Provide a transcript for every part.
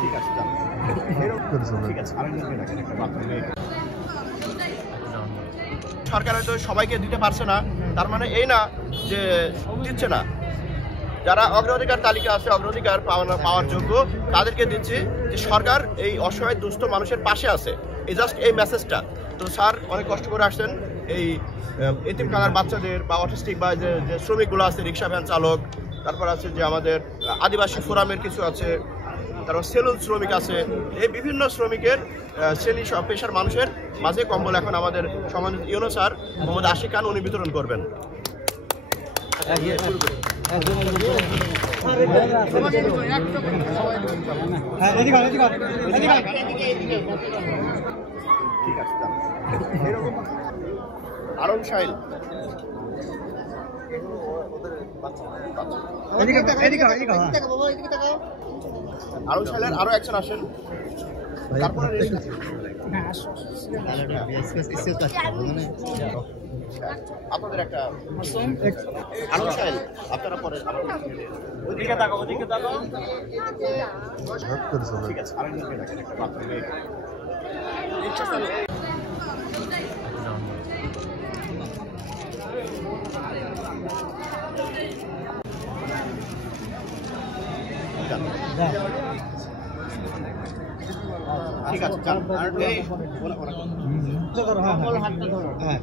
ঠিক আছে ঠিক আছে সরকার হয়তো সবাইকে দিতে পারছে না, তার মানে এই না যে দিচ্ছে না। যারা অগ্রাধিকার তালিকা আছে, অগ্রাধিকার পাওয়ার যোগ্য, তাদেরকে দিচ্ছি যে সরকার এই অসহায় দুস্থ মানুষের পাশে আছে। এই জাস্ট এই মেসেজটা। তো স্যার অনেক কষ্ট করে আসছেন এই এতিমখানার বাচ্চাদের বা অটিস্টিক বা যে শ্রমিকগুলো আছে, রিক্সা ভ্যান চালক, তারপর আছে যে আমাদের আদিবাসী ফোরামের কিছু আছে, তারপর সেলুন শ্রমিক আছে, এই বিভিন্ন শ্রমিকের শ্রেণী সব পেশার মানুষের মাঝে কম্বল এখন আমাদের সম্মানিত ইউনো স্যার মোহাম্মদ আশিক খান উনি বিতরণ করবেন। আরম সাইল আরো সাইলের আরো একজন আসেন, তারপরে আপনাদের একটা আরো সাইল আপনারা পরে ওদিকে তাকাও, ওদিকে তাকাও। ঠিক আছে আরেকজন রাখেন একটা বাথরুমে রিকশা চালক। ঠিক আছে চল আর এই ওরা ধরো, হ্যাঁ হাতটা ধরো, হ্যাঁ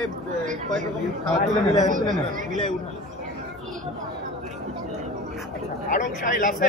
এই কয়টা মিলাই উঠা আরো শাইল আছে।